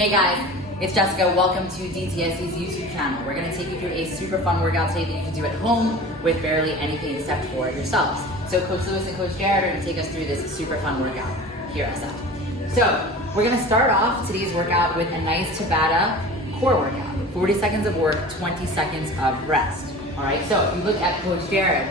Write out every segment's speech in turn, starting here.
Hey guys, it's Jessica. Welcome to DTSC's YouTube channel. We're going to take you through a super fun workout today that you can do at home with barely anything except for yourselves. So Coach Lewis and Coach Jared are going to take us through this super fun workout here at SF. So we're going to start off today's workout with a nice Tabata core workout. 40 seconds of work, 20 seconds of rest. All right, so if you look at Coach Jared,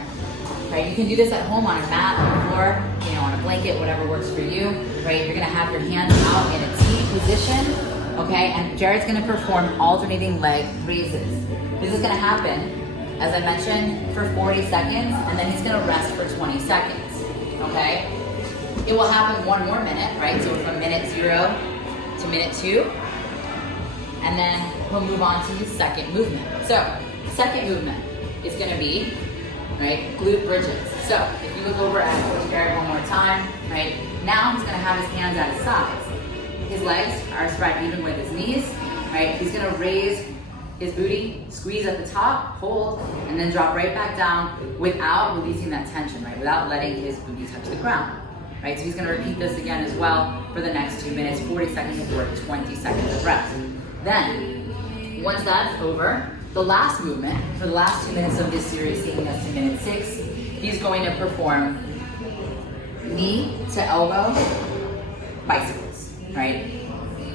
right, you can do this at home on a mat, on the floor, on a blanket, whatever works for you, right? You're gonna have your hands out in a T position, okay? And Jared's gonna perform alternating leg raises. This is gonna happen, as I mentioned, for 40 seconds, and then he's gonna rest for 20 seconds, okay? It will happen one more minute, right? So from minute 0 to minute 2, and then we'll move on to the second movement. So, second movement is gonna be, right, glute bridges. So if you look over at Coach Jared one more time, right, now he's gonna have his hands at his sides. His legs are spread even with his knees, right? He's gonna raise his booty, squeeze at the top, hold, and then drop right back down without releasing that tension, right? Without letting his booty touch the ground, right? So he's gonna repeat this again as well for the next 2 minutes, 40 seconds of work, 20 seconds of rest. Then, once that's over, the last movement, for the last 2 minutes of this series, taking us to minute 6, he's going to perform knee to elbow bicycles, right?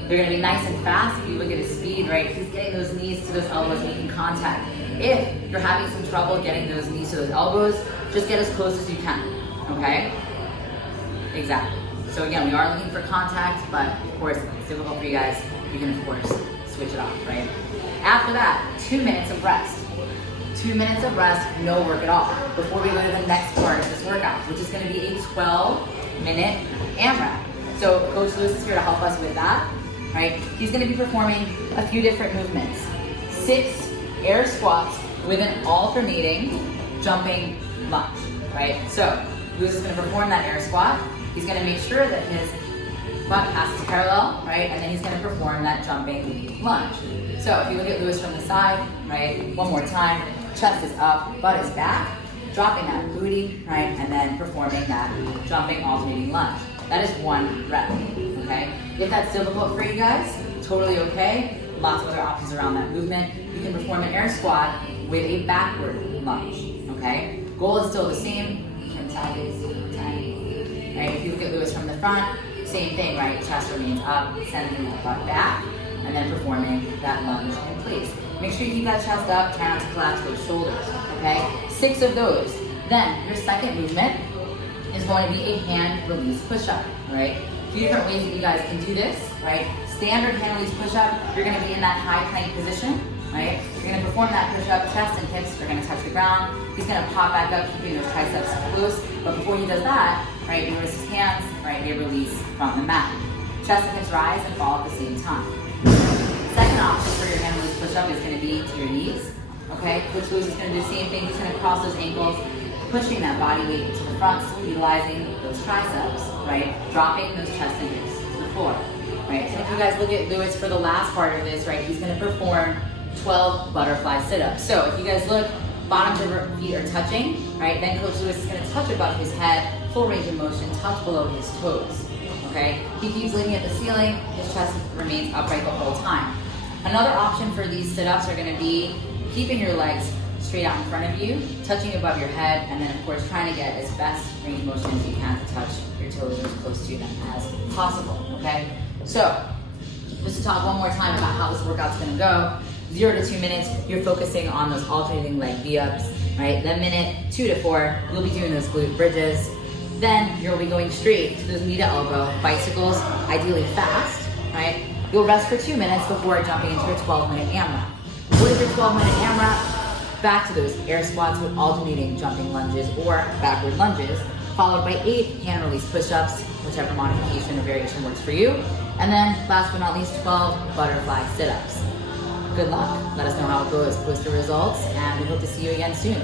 They're gonna be nice and fast. If you look at his speed, right, he's getting those knees to those elbows, making contact. If you're having some trouble getting those knees to those elbows, just get as close as you can, okay? Exactly. So again, we are looking for contact, but of course, if it's difficult for you guys, you can of course switch it off, right? After that, 2 minutes of rest. 2 minutes of rest, no work at all. Before we go to the next part of this workout, which is gonna be a 12-minute AMRAP. So Coach Lewis is here to help us with that, right? He's gonna be performing a few different movements. 6 air squats with an alternating jumping lunge, right? So Lewis is gonna perform that air squat. He's gonna make sure that his butt passes parallel, right? And then he's gonna perform that jumping lunge. So if you look at Lewis from the side, right? One more time, chest is up, butt is back, dropping that booty, right? And then performing that jumping alternating lunge. That is 1 rep, okay? If that's difficult for you guys, totally okay. Lots of other options around that movement. You can perform an air squat with a backward lunge, okay? Goal is still the same. Right? If you look at Lewis from the front, same thing, right? Chest remains up, sending the butt back, and then performing that lunge in place. Make sure you keep that chest up, try not to collapse those shoulders, okay? 6 of those. Then your second movement is going to be a hand release push-up, right? A few different ways that you guys can do this, right? Standard hand release push-up, you're gonna be in that high plank position, right? You're gonna perform that push-up, chest and hips are gonna touch the ground. He's gonna pop back up, keeping those triceps close. But before he does that, right, you notice his hands, right, they release from the mat. Chest and hips rise and fall at the same time. Second option for your hand release push-up is gonna be to your knees, okay? Coach Lewis is gonna do the same thing. He's gonna cross those ankles, pushing that body weight to the front, so utilizing those triceps, right? Dropping those chest and hips to the floor, right? And if you guys look at Lewis for the last part of this, right, he's gonna perform 12 butterfly sit-ups. So if you guys look, bottoms of your feet are touching, right? Then Coach Lewis is gonna touch above his head, full range of motion, touch below his toes, okay? He keeps looking at the ceiling, his chest remains upright the whole time. Another option for these sit-ups are gonna be keeping your legs straight out in front of you, touching above your head, and then of course trying to get as best range of motion as you can to touch your toes as close to them as possible, okay? So, just to talk one more time about how this workout's gonna go, 0 to 2 minutes, you're focusing on those alternating leg V-ups, right? Then minute 2 to 4, you'll be doing those glute bridges. Then you'll be going straight to those knee to elbow bicycles, ideally fast, right? You'll rest for 2 minutes before jumping into your 12-minute AMRAP. What is your 12-minute AMRAP? Back to those air squats with alternating jumping lunges or backward lunges, followed by 8 hand release push-ups, whichever modification or variation works for you. And then last but not least, 12 butterfly sit-ups. Good luck. Let us know how it goes. Post your results, and we hope to see you again soon.